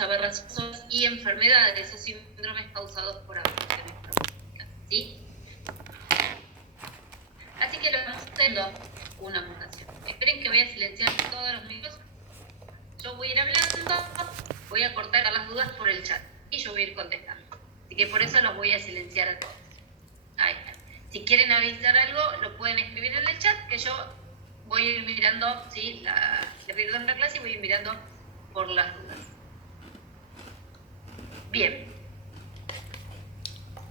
aberraciones y enfermedades o síndromes causados por aberraciones cromosómicas, ¿sí? Así que lo vamos haciendo una mutación. Esperen que voy a silenciar todos los micrófonos. Yo voy a ir hablando, voy a cortar las dudas por el chat y yo voy a ir contestando. Así que por eso los voy a silenciar a todos. Ahí está. Si quieren avisar algo, lo pueden escribir en el chat, que yo voy a ir mirando, ¿sí? Les voy a ir dando la clase y voy a ir mirando por las dudas. Bien.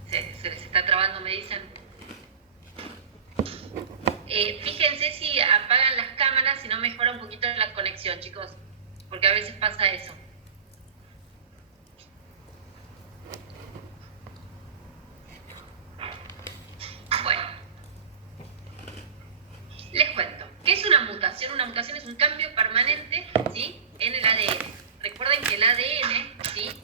Se les está trabando, me dicen. Fíjense si apagan las cámaras, si no mejora un poquito la conexión, chicos, porque a veces pasa eso. Bueno, les cuento. ¿Qué es una mutación? Una mutación es un cambio permanente, ¿sí?, en el ADN. Recuerden que el ADN, ¿sí?,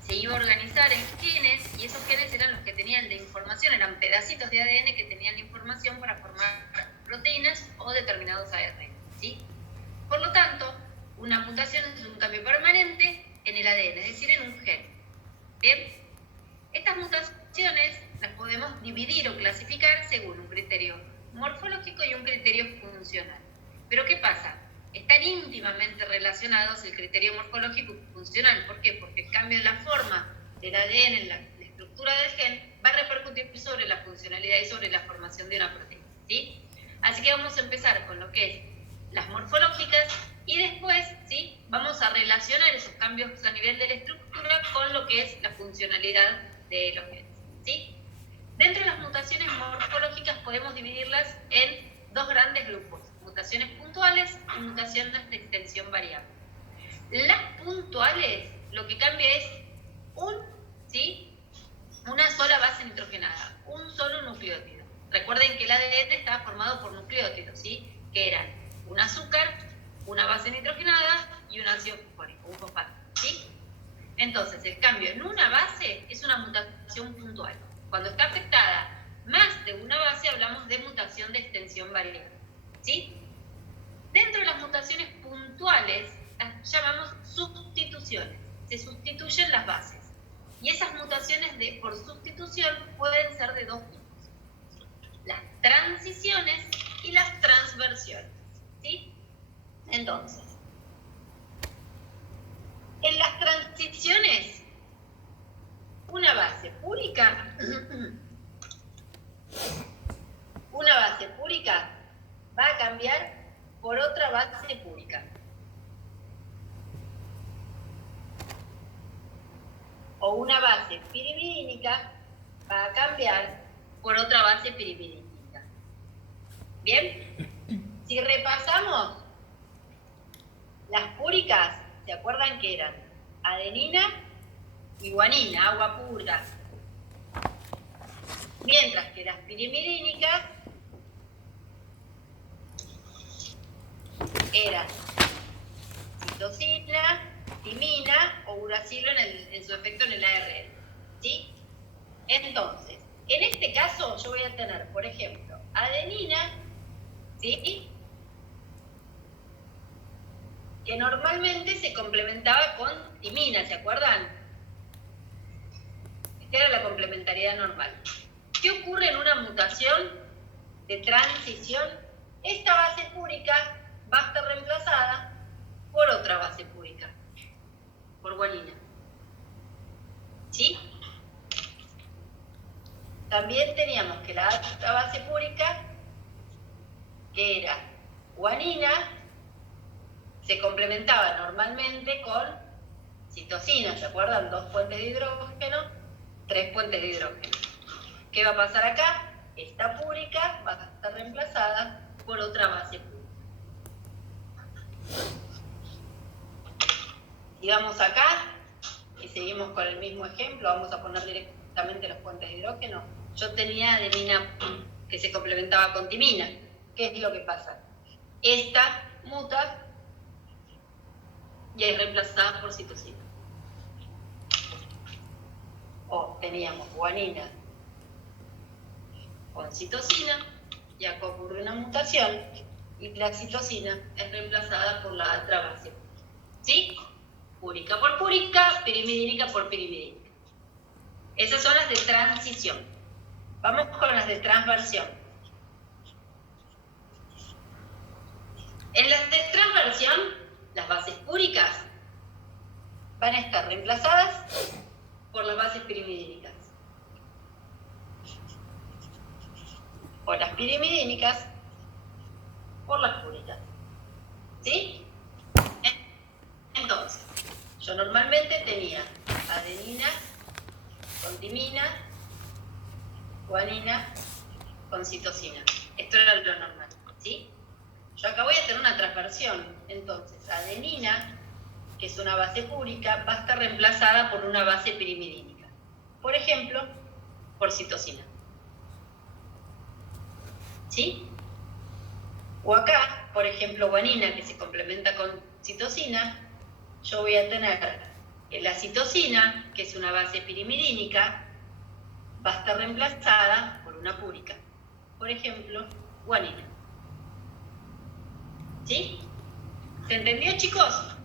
se iba a organizar en genes, y esos genes eran los que tenían la información, eran pedacitos de ADN que tenían la información para formar proteínas o determinados ARN, ¿sí? Por lo tanto, una mutación es un cambio permanente en el ADN, es decir, en un gen. ¿Bien? Estas mutaciones las podemos dividir o clasificar según un criterio morfológico y un criterio funcional. Pero ¿qué pasa? Están íntimamente relacionados el criterio morfológico y funcional. ¿Por qué? Porque el cambio en la forma del ADN, en la estructura del gen, va a repercutir sobre la funcionalidad y sobre la formación de una proteína, ¿sí? Así que vamos a empezar con lo que es las morfológicas y después, ¿sí?, vamos a relacionar esos cambios a nivel de la estructura con lo que es la funcionalidad de los genes, ¿sí? Dentro de las mutaciones morfológicas podemos dividirlas en dos grandes grupos: mutaciones puntuales y mutaciones de extensión variable. Las puntuales, lo que cambia es una sola base nitrogenada, un solo nucleótido. Recuerden que el ADN estaba formado por nucleótidos, ¿sí?, que eran un azúcar, una base nitrogenada y un ácido fosfórico, un fosfato, ¿sí? Entonces, el cambio en una base es una mutación puntual. Cuando está afectada más de una base, hablamos de mutación de extensión variable, ¿sí? Dentro de las mutaciones puntuales, las llamamos sustituciones. Se sustituyen las bases. Y esas mutaciones por sustitución pueden ser de dos tipos: las transiciones y las transversiones, ¿sí? Entonces, en las transiciones, una base púrica va a cambiar por otra base púrica. O una base pirimidínica va a cambiar por otra base pirimidínica. ¿Bien? Si repasamos, las púricas, ¿se acuerdan que eran adenina y guanina, agua pura? Mientras que las pirimidínicas eran citosina, timina o uracilo en su efecto en el ARN, ¿sí? Entonces, en este caso yo voy a tener, por ejemplo, adenina, ¿sí?, que normalmente se complementaba con timina, ¿se acuerdan? Esta era la complementariedad normal. ¿Qué ocurre en una mutación de transición? Esta base púrica va a estar reemplazada por otra base púrica, por guanina, ¿sí? También teníamos que la otra base púrica, que era guanina, se complementaba normalmente con citosina, ¿se acuerdan? 2 puentes de hidrógeno, 3 puentes de hidrógeno. ¿Qué va a pasar acá? Esta púrica va a estar reemplazada por otra base púrica. Y vamos acá, y seguimos con el mismo ejemplo, vamos a poner directamente los puentes de hidrógeno. Yo tenía adenina que se complementaba con timina. ¿Qué es lo que pasa? Esta muta y es reemplazada por citosina. O teníamos guanina con citosina, y acá ocurre una mutación y la citosina es reemplazada por la otra base, ¿sí? púrica por púrica, pirimidínica por pirimidínica. Esas son las de transición. Vamos con las de transversión. En las de transversión, las bases púricas van a estar reemplazadas por las bases pirimidínicas. O las pirimidínicas por las púricas. ¿Sí? Entonces, yo normalmente tenía adenina con timina, guanina con citosina. Esto era lo normal, ¿sí? Yo acá voy a tener una transversión. Entonces, adenina, que es una base púrica, va a estar reemplazada por una base pirimidínica. Por ejemplo, por citosina. ¿Sí? O acá, por ejemplo, guanina, que se complementa con citosina, yo voy a tener que la citosina, que es una base pirimidínica, va a estar reemplazada por una púrica. Por ejemplo, guanina. ¿Sí? ¿Se entendió, chicos?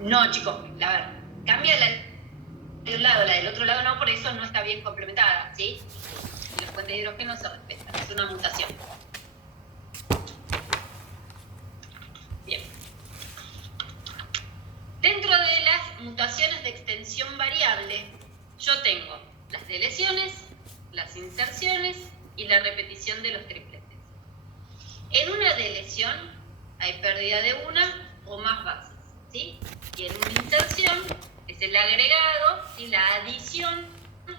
No, chicos, a ver, cambia la del lado, la del otro lado no, por eso no está bien complementada, ¿sí? Los puentes de hidrógeno se respetan, es una mutación. Bien. Dentro de las mutaciones de extensión variable, yo tengo las deleciones, las inserciones y la repetición de los tripletes. En una deleción hay pérdida de una o más bases, ¿sí? Y en una inserción es el agregado y la adición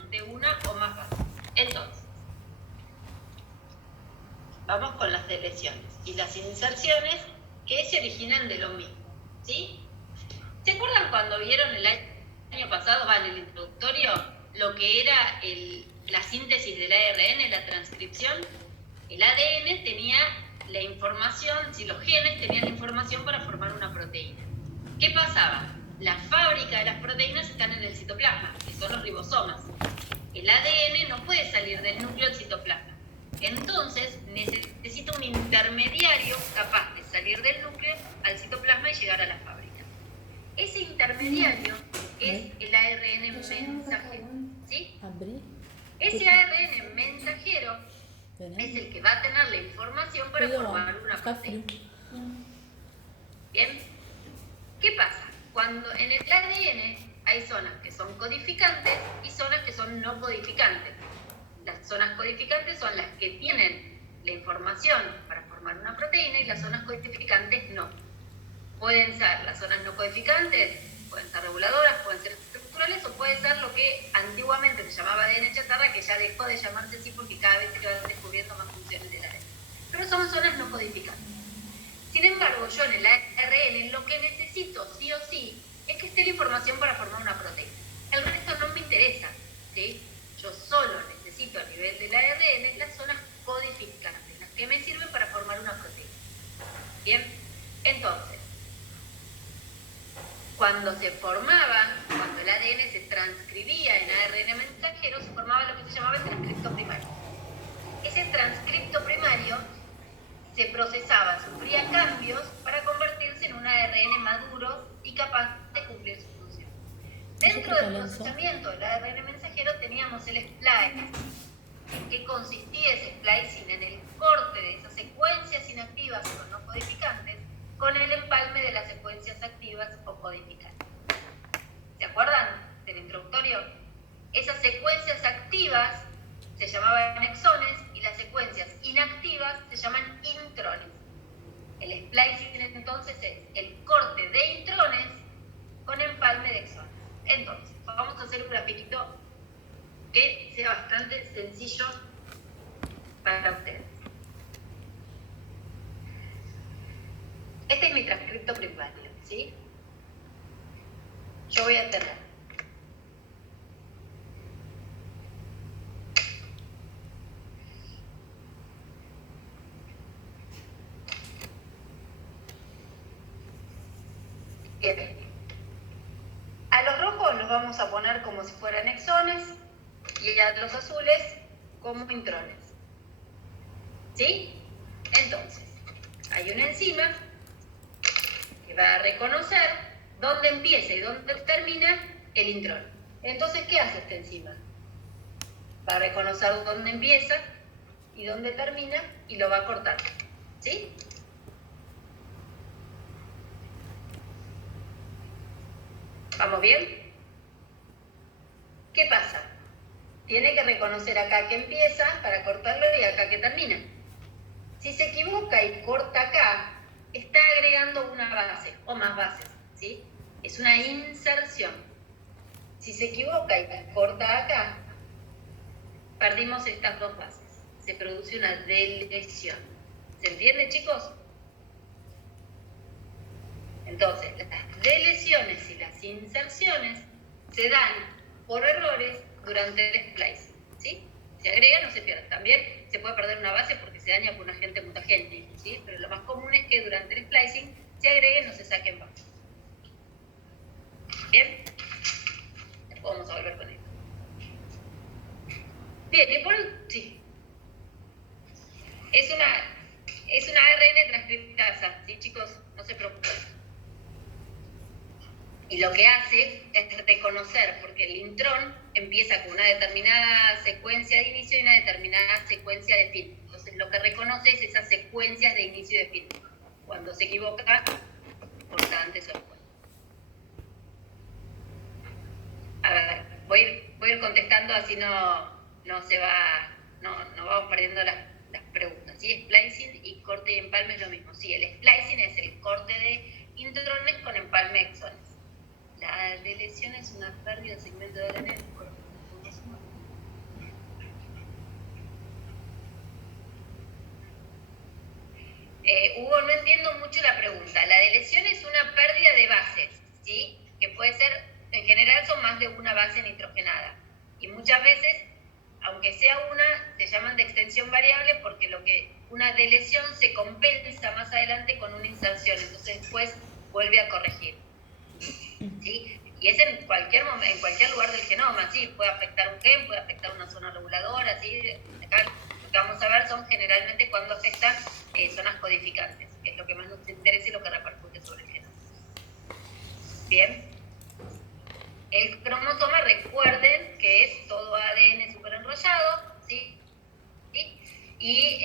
de una o más bases. Entonces, vamos con las deleciones y las inserciones que se originan de lo mismo, ¿sí? ¿Se acuerdan cuando vieron el año pasado, en el introductorio, lo que era la síntesis del ARN, la transcripción? El ADN tenía la información, si los genes tenían la información para formar una proteína. ¿Qué pasaba? La fábrica de las proteínas están en el citoplasma, que son los ribosomas. El ADN no puede salir del núcleo del citoplasma. Entonces, necesita un intermediario capaz de salir del núcleo al citoplasma y llegar a la fábrica. Ese intermediario es el ARN mensajero, ¿sí? Ese ARN mensajero es el que va a tener la información para formar una proteína. ¿Bien? ¿Qué pasa? Cuando en el ADN hay zonas que son codificantes y zonas que son no codificantes. Las zonas codificantes son las que tienen la información para formar una proteína y las zonas codificantes no. Pueden ser las zonas no codificantes, pueden ser reguladoras, pueden ser estructurales o puede ser lo que antiguamente se llamaba ADN chatarra, que ya dejó de llamarse así porque cada vez se van descubriendo más funciones del ADN. Pero son zonas no codificantes. Sin embargo, yo en el ARN lo que necesito sí o sí es que esté la información para formar una proteína. El resto no me interesa, ¿sí? Yo solo necesito a nivel del ARN las zonas codificantes, las que me sirven para formar una proteína. Bien, entonces, cuando el ADN se transcribía en ARN mensajero, se formaba lo que se llamaba el transcripto primario. Ese transcripto primario se procesaba, sufría cambios para convertirse en un ARN maduro y capaz de cumplir su función. Dentro del procesamiento del ARN mensajero teníamos el splicing. ¿En qué consistía ese splicing? En el corte de esas secuencias inactivas o no codificantes con el empalme de las secuencias activas o codificantes. ¿Se acuerdan del introductorio? Esas secuencias activas se llamaban exones y las secuencias inactivas se llaman intrones. El splicing entonces es el corte de intrones con empalme de exones. Entonces, vamos a hacer un grafiquito que sea bastante sencillo para ustedes. Este es mi transcripto primario, ¿sí? Yo voy a tener a los rojos los vamos a poner como si fueran exones y a los azules como intrones, ¿sí? Entonces, hay una enzima va a reconocer dónde empieza y dónde termina el intrón. Entonces, ¿qué hace esta enzima? Va a reconocer dónde empieza y dónde termina y lo va a cortar. ¿Sí? ¿Vamos bien? ¿Qué pasa? Tiene que reconocer acá que empieza para cortarlo y acá que termina. Si se equivoca y corta acá, está agregando una base o más bases, ¿sí? Es una inserción. Si se equivoca y corta acá, perdimos estas dos bases. Se produce una delesión. ¿Se entiende, chicos? Entonces, las deleciones y las inserciones se dan por errores durante el splicing, ¿sí? Se agrega, no se pierde. También se puede perder una base porque se daña por un agente mutagénico, ¿sí? Pero lo más común es que durante el splicing se agregue y no se saquen bases. ¿Bien? Vamos a volver con esto. Bien, y por sí. Es una ARN transcriptasa, ¿sí, chicos? No se preocupen. Y lo que hace es reconocer, porque el intrón empieza con una determinada secuencia de inicio y una determinada secuencia de fin. Entonces, lo que reconoce es esas secuencias de inicio y de fin. Cuando se equivoca, corta antes o después. A ver, voy a ir contestando, así no vamos perdiendo las preguntas. ¿Sí? Splicing y corte y empalme es lo mismo. Sí, el splicing es el corte de intrones con empalme de exones. La delesión es una pérdida de segmento de ARN en el cuerpo. Hugo, no entiendo mucho la pregunta. La delesión es una pérdida de bases, ¿sí? Que puede ser, en general son más de una base nitrogenada. Y muchas veces, aunque sea una, se llaman de extensión variable porque una delesión se compensa más adelante con una inserción. Entonces después vuelve a corregir. ¿Sí? Y es en cualquier lugar del genoma, ¿sí? Puede afectar un gen, puede afectar una zona reguladora, ¿sí? Acá lo que vamos a ver son generalmente cuando afectan zonas codificantes, que es lo que más nos interesa y lo que repercute sobre el genoma. Bien. El cromosoma, recuerden que es todo ADN superenrollado, ¿sí? Y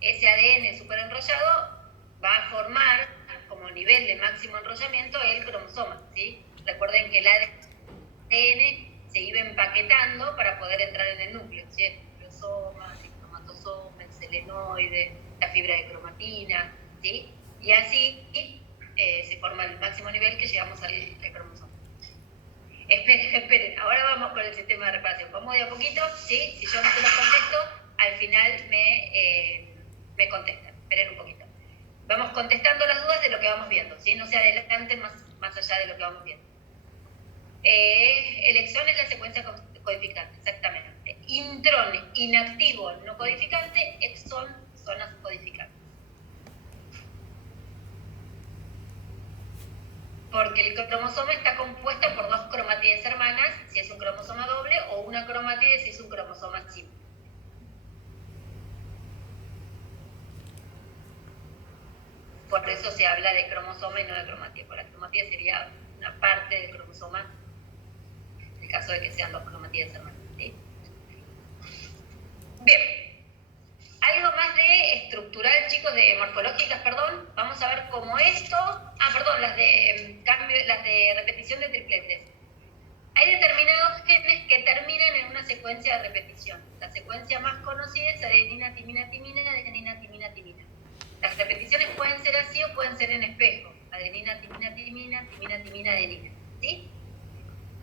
ese ADN superenrollado va a formar como nivel de máximo enrollamiento el cromosoma, ¿sí? Recuerden que el ADN se iba empaquetando para poder entrar en el núcleo, ¿sí? El nucleosoma, el cromatosoma, el selenoide, la fibra de cromatina, ¿sí? Y así se forma el máximo nivel que llegamos al cromosoma. Esperen, ahora vamos con el sistema de reparación. Vamos de a poquito, ¿sí? Si yo no se los contesto, al final me contestan. Esperen un poquito. Vamos contestando las dudas de lo que vamos viendo, ¿sí? No se adelanten más allá de lo que vamos viendo. El exón es la secuencia codificante, exactamente. Intrón, inactivo, no codificante, exón, zonas codificantes. Porque el cromosoma está compuesto por dos cromátides hermanas, si es un cromosoma doble, o una cromátide si es un cromosoma simple. Por eso se habla de cromosoma y no de cromatida, porque la cromatida sería una parte del cromosoma, en el caso de que sean dos cromátides hermanas, ¿sí? Bien. Algo más de estructural, chicos, de morfológicas, perdón. Vamos a ver cómo esto... las de repetición de tripletes. Hay determinados genes que terminan en una secuencia de repetición. La secuencia más conocida es adenina, timina, timina, adenina, timina, timina. Las repeticiones pueden ser así o pueden ser en espejo. Adenina, timina, timina, timina, timina, adenina. ¿Sí?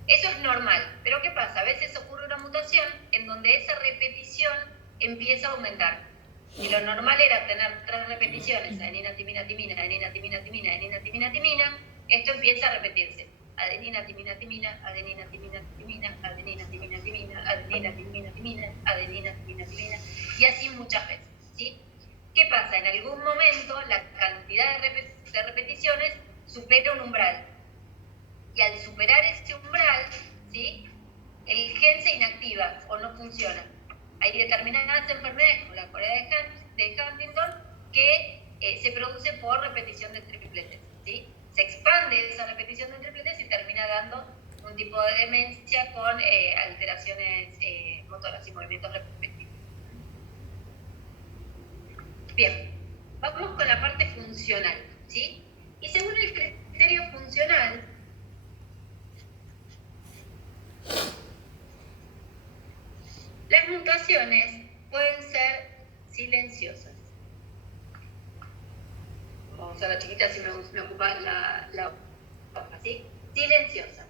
Eso es normal. Pero ¿qué pasa? A veces ocurre una mutación en donde esa repetición empieza a aumentar. Y lo normal era tener 3 repeticiones, adenina, timina, timina, adenina, timina, timina, adenina, timina, timina. Esto empieza a repetirse. Adenina, timina, timina, adenina, timina, timina, adenina, timina, timina, adenina, timina, timina, adenina, timina, timina. Y así muchas veces, ¿sí? ¿Qué pasa? En algún momento la cantidad de repeticiones supera un umbral. Y al superar ese umbral, ¿sí? El gen se inactiva o no funciona. Hay determinadas enfermedades como la corea de Huntington que se produce por repetición de tripletes. algún tipo de demencia con alteraciones motoras y movimientos repetitivos. Bien, vamos con la parte funcional, ¿sí? Y según el criterio funcional, las mutaciones pueden ser silenciosas. Vamos a usar la chiquita si me ocupa la hoja, ¿sí? Silenciosa.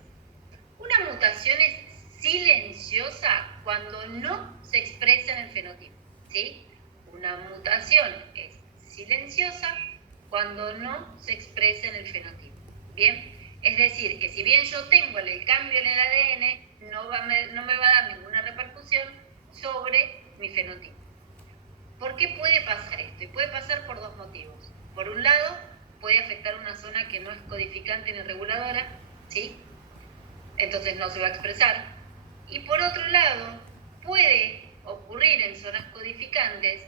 Una mutación es silenciosa cuando no se expresa en el fenotipo, ¿sí? Una mutación es silenciosa cuando no se expresa en el fenotipo. ¿Bien? Es decir, que si bien yo tengo el cambio en el ADN, no me va a dar ninguna repercusión sobre mi fenotipo. ¿Por qué puede pasar esto? Y puede pasar por dos motivos. Por un lado, puede afectar una zona que no es codificante ni reguladora, ¿sí? Entonces no se va a expresar. Y por otro lado, puede ocurrir en zonas codificantes,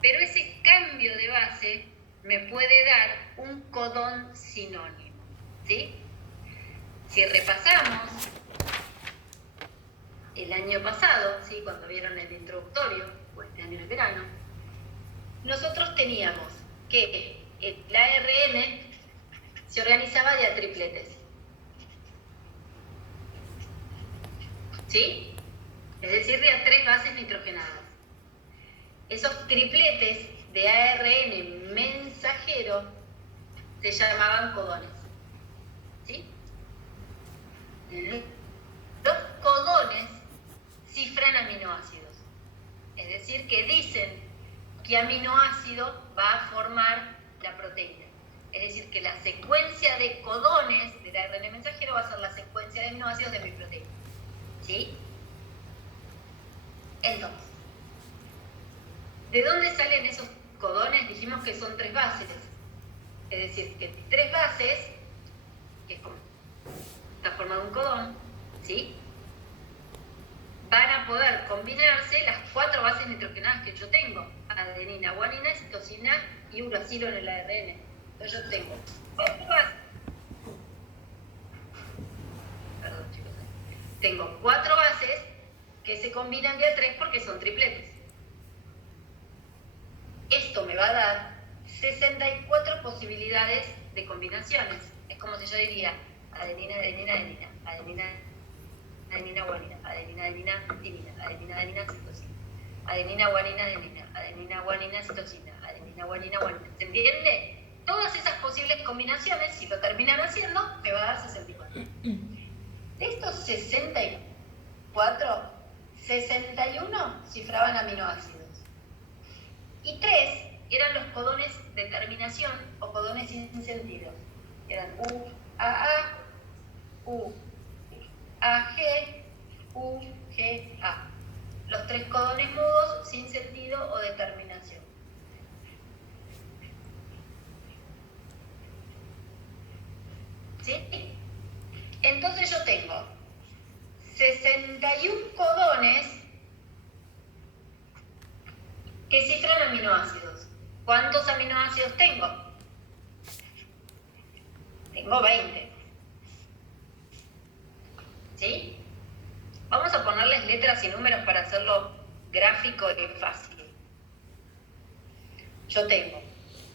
pero ese cambio de base me puede dar un codón sinónimo, ¿sí? Si repasamos el año pasado, ¿sí? Cuando vieron el introductorio, o este año de verano, nosotros teníamos que el ARN se organizaba de a tripletes, ¿sí? Es decir, de a 3 bases nitrogenadas. Esos tripletes de ARN mensajero se llamaban codones, ¿sí? Los codones cifran aminoácidos, es decir, que dicen qué aminoácido va a formar la proteína. Es decir, que la secuencia de codones del ARN mensajero va a ser la secuencia de aminoácidos de mi proteína, ¿sí? Entonces, ¿de dónde salen esos codones? Dijimos que son 3 bases. Es decir, que 3 bases, que es como está formado un codón, ¿sí? Van a poder combinarse las 4 bases nitrogenadas que yo tengo: adenina, guanina, citosina y uracilo en el ARN. Entonces yo tengo 4 bases. Perdón, chicos. Tengo 4 bases que se combinan de a 3 porque son tripletes. Esto me va a dar 64 posibilidades de combinaciones. Es como si yo diría adenina, adenina, adenina, adenina, adenina, guanina, adenina, adenina, timina, adenina, adenina, citosina, adenina, guanina, adenina, adenina, guanina, citosina, adenina, guanina, guanina. ¿Se entiende? Todas esas posibles combinaciones, si lo terminan haciendo, me va a dar 64. De estos 64, 61 cifraban aminoácidos. Y 3 eran los codones de terminación o codones sin sentido. Eran UAA, UAG, UGA. Los 3 codones mudos sin sentido o de terminación. ¿Sí? Entonces yo tengo 61 codones que cifran aminoácidos. ¿Cuántos aminoácidos tengo? Tengo 20. ¿Sí? Vamos a ponerles letras y números para hacerlo gráfico y fácil. Yo tengo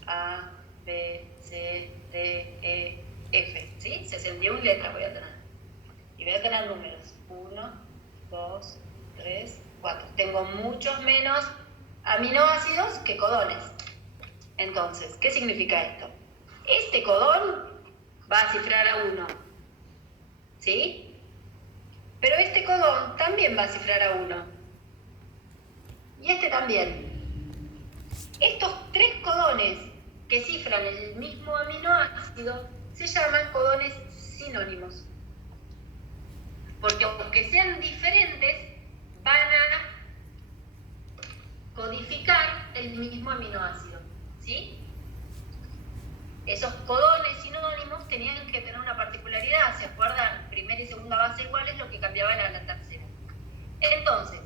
A, B, C, D, E, F. ¿Sí? 61 letras voy a tener. Y voy a tener números. 1, 2, 3, 4. Tengo muchos menos aminoácidos que codones. Entonces, ¿qué significa esto? Este codón va a cifrar a 1, ¿sí? Pero este codón también va a cifrar a 1. Y este también. Estos 3 codones que cifran el mismo aminoácido se llaman codones sinónimos. Porque aunque sean diferentes, van a codificar el mismo aminoácido, ¿sí? Esos codones sinónimos tenían que tener una particularidad. ¿Se acuerdan? Primera y segunda base iguales, lo que cambiaba era la tercera. Entonces,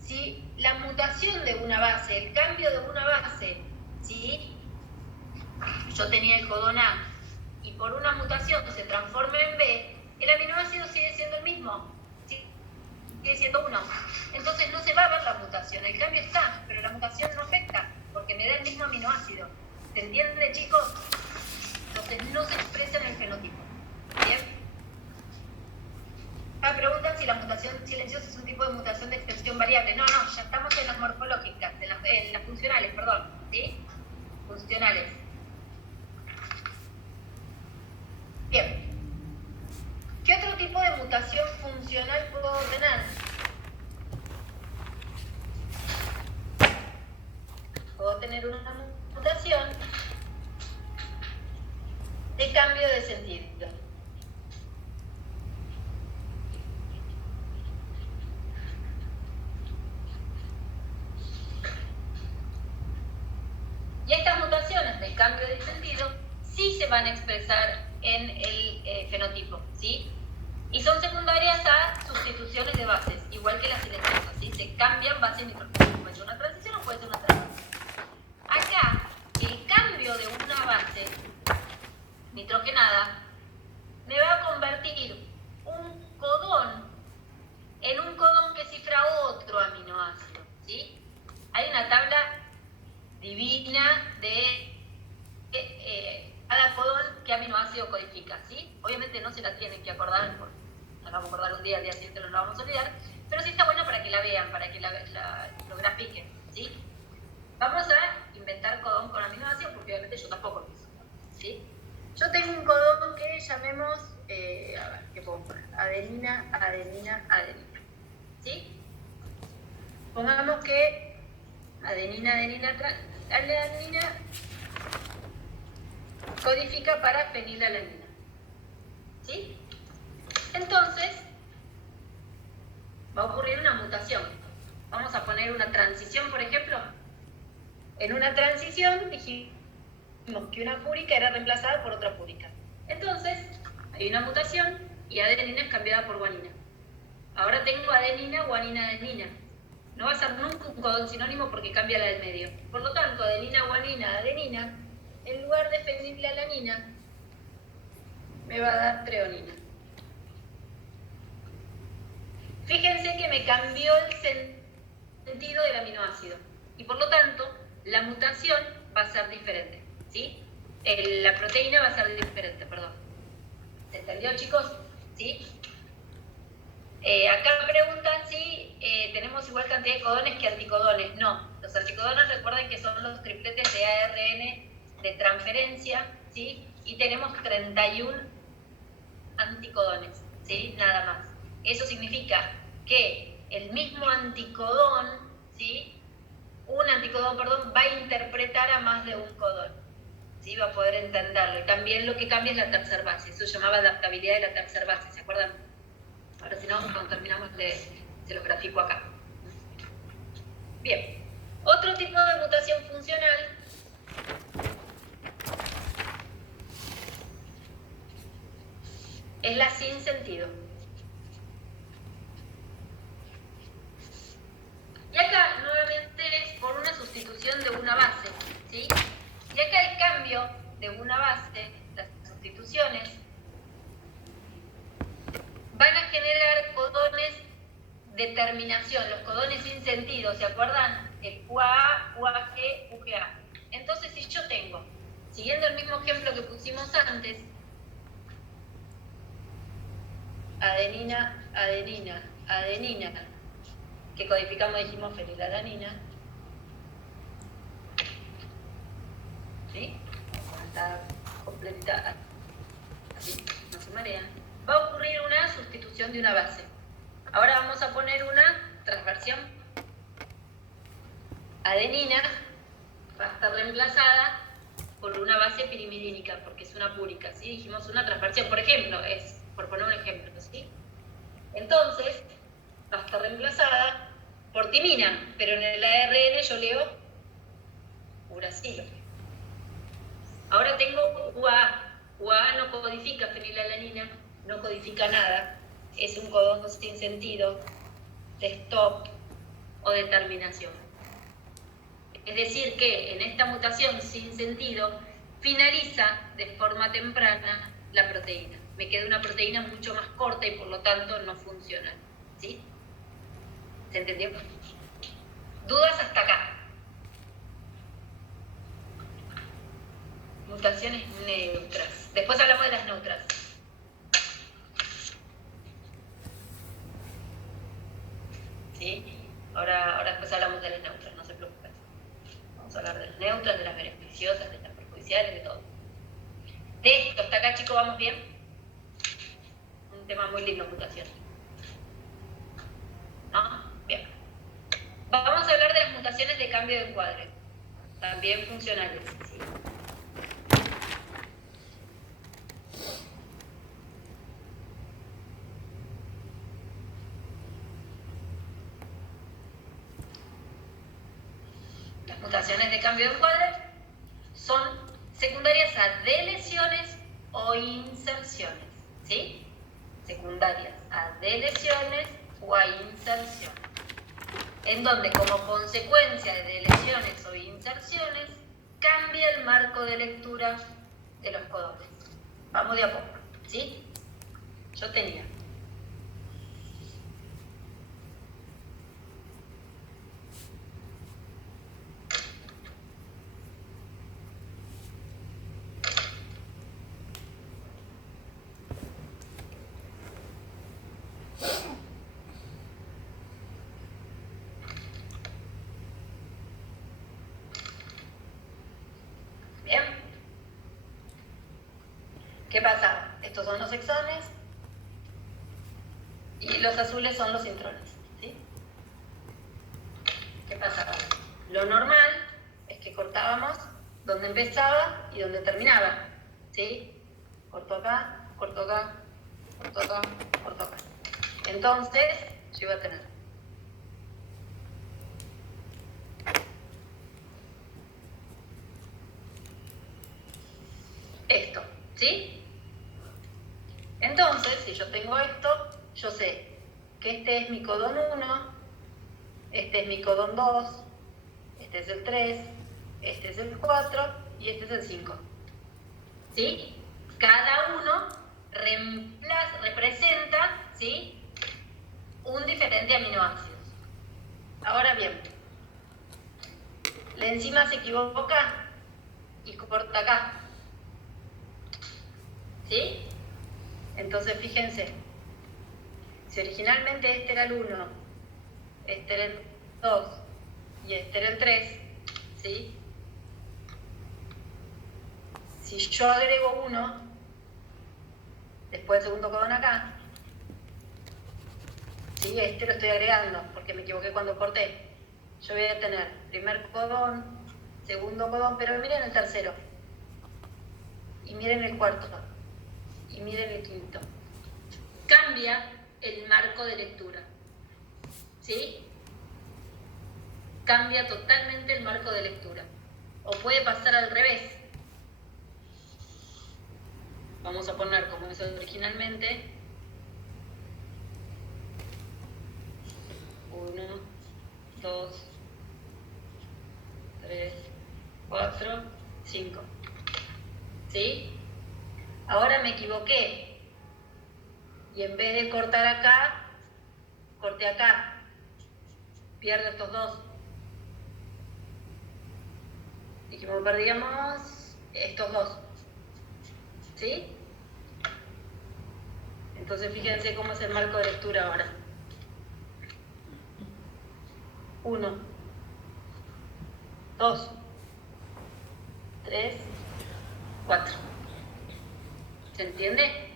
si la mutación de una base, el cambio de una base, ¿sí? Yo tenía el codón A y por una mutación se transforma en B, el aminoácido sigue siendo el mismo, sigue siendo 1. Entonces no se va a ver la mutación, el cambio está, pero la mutación no afecta, porque me da el mismo aminoácido. ¿Se entiende, chicos? Entonces no se expresa en el fenotipo. ¿Bien? Preguntan si la mutación silenciosa es un tipo de mutación de extensión variable. No, ya estamos en las morfológicas, en las funcionales, perdón. ¿Sí? Funcionales. Bien. ¿Qué otro tipo de mutación funcional puedo tener? Puedo tener una mutación de cambio de sentido. Y estas mutaciones de cambio de sentido sí se van a expresar en el fenotipo, ¿sí? Y son secundarias a sustituciones de bases, igual que las silenciosas, ¿sí? Se cambian bases nitrogenadas. Puede ser una transición o puede ser una transición. Acá, el cambio de una base nitrogenada me va a convertir un codón en un codón que cifra otro aminoácido, ¿sí? Hay una tabla divina de cada codón qué aminoácido codifica, ¿sí? Obviamente no se la tienen que acordar, porque nos vamos a acordar un día, al día siguiente no la vamos a olvidar, pero sí está bueno para que la vean, para que lo grafiquen, ¿sí? Vamos a inventar codón con aminoácido, porque obviamente yo tampoco lo hice, ¿sí? Yo tengo un codón que llamemos, a ver, ¿qué puedo poner? Adenina, adenina, adenina, ¿sí? Pongamos que adenina, adenina, adenina codifica para fenilalanina, ¿sí? Entonces, va a ocurrir una mutación. Vamos a poner una transición, por ejemplo. En una transición dijimos que una púrica era reemplazada por otra púrica. Entonces, hay una mutación y adenina es cambiada por guanina. Ahora tengo adenina, guanina, adenina. No va a ser nunca un codón sinónimo porque cambia la del medio. Por lo tanto, adenina, guanina, adenina, en lugar de fenilalanina, me va a dar treonina. Fíjense que me cambió el sentido del aminoácido y por lo tanto la mutación va a ser diferente, ¿sí? La proteína va a ser diferente, perdón. ¿Se entendió, chicos? ¿Sí? Acá preguntan si tenemos igual cantidad de codones que anticodones. No, los anticodones recuerden que son los tripletes de ARN de transferencia, ¿sí? Y tenemos 31 anticodones, ¿sí? Nada más. Eso significa que el mismo anticodón, ¿sí? Un anticodón, perdón, va a interpretar a más de un codón, ¿sí? Va a poder entenderlo. Y también lo que cambia es la tercera base. Eso se llamaba adaptabilidad de la tercera base, ¿se acuerdan? Ahora si no, cuando terminamos se los grafico acá. Bien. Otro tipo de mutación funcional es la sin sentido. Y acá nuevamente es por una sustitución de una base, ¿sí? Y acá el cambio de una base, las sustituciones, van a generar codones de terminación, los codones sin sentido, ¿se acuerdan? El UAA, UAG, UGA. Entonces, si yo tengo, siguiendo el mismo ejemplo que pusimos antes, adenina, adenina, adenina, que codificamos, dijimos, fenilalanina, ¿sí? Está completita, así, no se marean. Va a ocurrir una sustitución de una base. Ahora vamos a poner una transversión. Adenina va a estar reemplazada por una base pirimidínica, porque es una púrica, ¿sí? Dijimos una transversión, por ejemplo, es, por poner un ejemplo, ¿sí? Entonces, va a estar reemplazada por timina, pero en el ARN yo leo uracilo. Ahora tengo UAA. UAA no codifica fenilalanina, no codifica nada, es un codón sin sentido, de stop o de terminación. Es decir que en esta mutación sin sentido finaliza de forma temprana la proteína. Me queda una proteína mucho más corta y por lo tanto no funciona. ¿Sí? ¿Se entendió? ¿Dudas hasta acá? Mutaciones neutras. Después hablamos de las neutras. ¿Sí? Ahora después hablamos de las neutras, no se preocupen. Vamos a hablar de las neutras, de las beneficiosas, de las perjudiciales, de todo. De esto, hasta acá, chicos, ¿vamos bien? Un tema muy lindo, mutaciones. ¿No? Bien. Vamos a hablar de las mutaciones de cambio de encuadre. También funcionales. ¿Sí? Las mutaciones de cambio de encuadre son secundarias a deleciones o inserciones. ¿Sí? Secundarias a deleciones o a inserciones. En donde como consecuencia de deleciones o inserciones cambia el marco de lectura de los codones. Vamos de a poco, ¿sí? Yo tenía. Bien. ¿Qué pasa? Estos son los exones y los azules son los intrones, ¿sí? ¿Qué pasa? Lo normal es que cortábamos donde empezaba y donde terminaba, ¿sí? Corto acá, corto acá, corto acá, corto acá. Entonces, yo iba a tener esto, ¿sí? Entonces, si yo tengo esto, yo sé que este es mi codón 1, este es mi codón 2, este es el 3, este es el 4 y este es el 5. ¿Sí? Cada uno representa, ¿sí?, un diferente aminoácido. Ahora bien, la enzima se equivoca y corta acá. ¿Sí? Entonces, fíjense, si originalmente este era el 1, este era el 2 y este era el 3, ¿sí? Si yo agrego 1, después del segundo codón acá, ¿sí? Este lo estoy agregando porque me equivoqué cuando corté. Yo voy a tener primer codón, segundo codón, pero miren el tercero. Y miren el cuarto. Y miren el quinto. Cambia el marco de lectura. ¿Sí? Cambia totalmente el marco de lectura. O puede pasar al revés. Vamos a poner como es originalmente. 1, 2, 3, 4, 5. ¿Sí? Ahora me equivoqué. Y en vez de cortar acá, corté acá. Pierdo estos dos. Y que perdíamos estos dos. ¿Sí? Entonces fíjense cómo es el marco de lectura ahora. 1, 2, 3, 4. ¿Se entiende?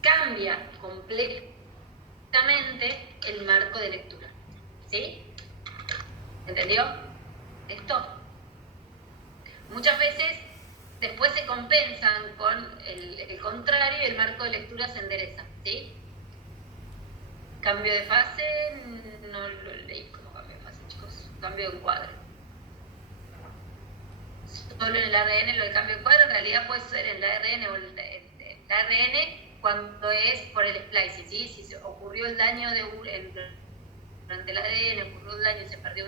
Cambia completamente el marco de lectura. ¿Sí? ¿Entendió? ¿Esto? Muchas veces después se compensan con el contrario y el marco de lectura se endereza. ¿Sí? Cambio de fase, no lo leí como cambio de fase, chicos. Cambio de encuadre. Solo en el ARN lo de cambio de encuadre, en realidad puede ser en el ARN o el ARN cuando es por el splicing, ¿sí? Si se ocurrió el daño durante el ADN, ocurrió el daño y se perdió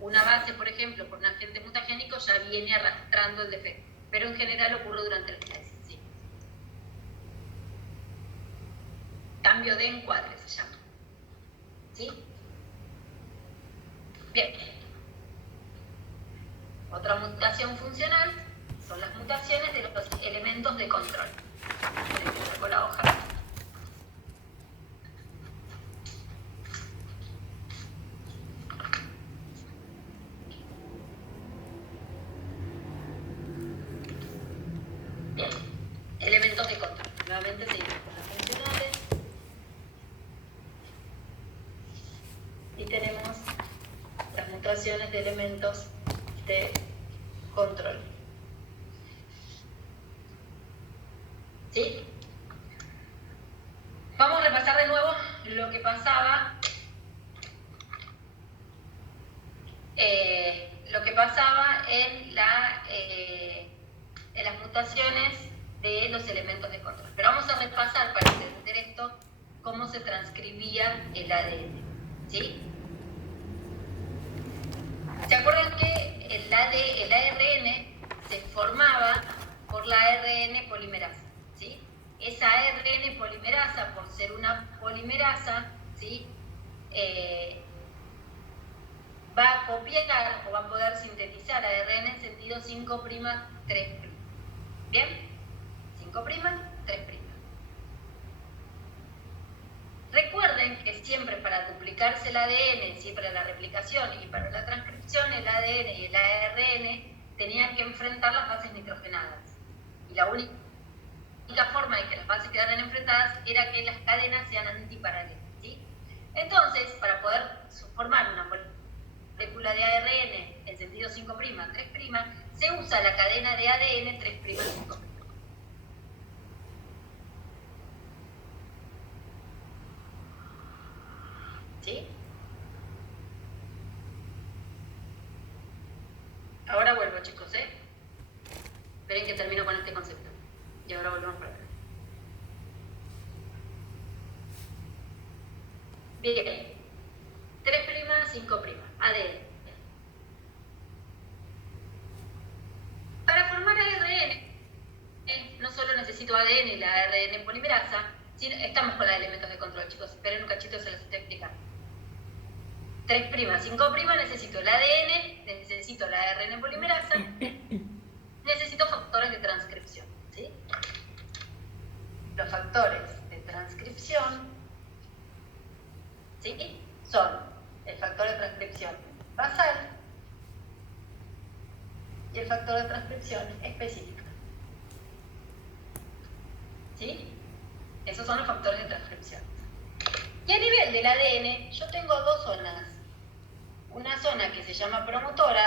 una base, por ejemplo, por un agente mutagénico, ya viene arrastrando el defecto. Pero en general ocurre durante el splicing, ¿sí? cambio de encuadre se llama. ¿Sí? Bien. Otra mutación funcional son las mutaciones de los elementos de control. Saco la hoja. Bien. Elementos de control. Nuevamente seguimos con las funcionales. Y tenemos las mutaciones de elementos de control. ¿Sí? Vamos a repasar de nuevo lo que pasaba. En las mutaciones de los elementos de control. Pero vamos a repasar para entender esto cómo se transcribía el ADN. ¿Sí? ¿Se acuerdan que el ARN se formaba por la ARN polimerasa? ¿Sí? Esa ARN polimerasa, por ser una polimerasa, ¿sí? Va a copiar o va a poder sintetizar ARN en sentido 5', 3'. ¿Bien? 5', 3'. Recuerden que siempre para duplicarse el ADN, siempre la replicación y para la transcripción, el ADN y el ARN tenían que enfrentar las bases nitrogenadas. Y la única forma de que las bases quedaran enfrentadas era que las cadenas sean antiparalelas. ¿Sí? Entonces, para poder formar una molécula de ARN en sentido 5', 3', se usa la cadena de ADN 3', 5'. ¿Sí? Ahora vuelvo, chicos, ¿eh? Esperen que termino con este concepto. Y ahora volvemos para acá. Bien. 3', 5', ADN. Para formar ARN, no solo necesito ADN y la ARN polimerasa, sino, estamos con los elementos de control, chicos. Esperen un cachito, se los estoy explicando. 3', 5', necesito el ADN, necesito la ARN polimerasa, necesito factores de transcripción. ¿Sí? Los factores de transcripción, ¿sí? Son el factor de transcripción basal y el factor de transcripción específica. ¿Sí? Esos son los factores de transcripción. Y a nivel del ADN, yo tengo dos zonas. Una zona que se llama promotora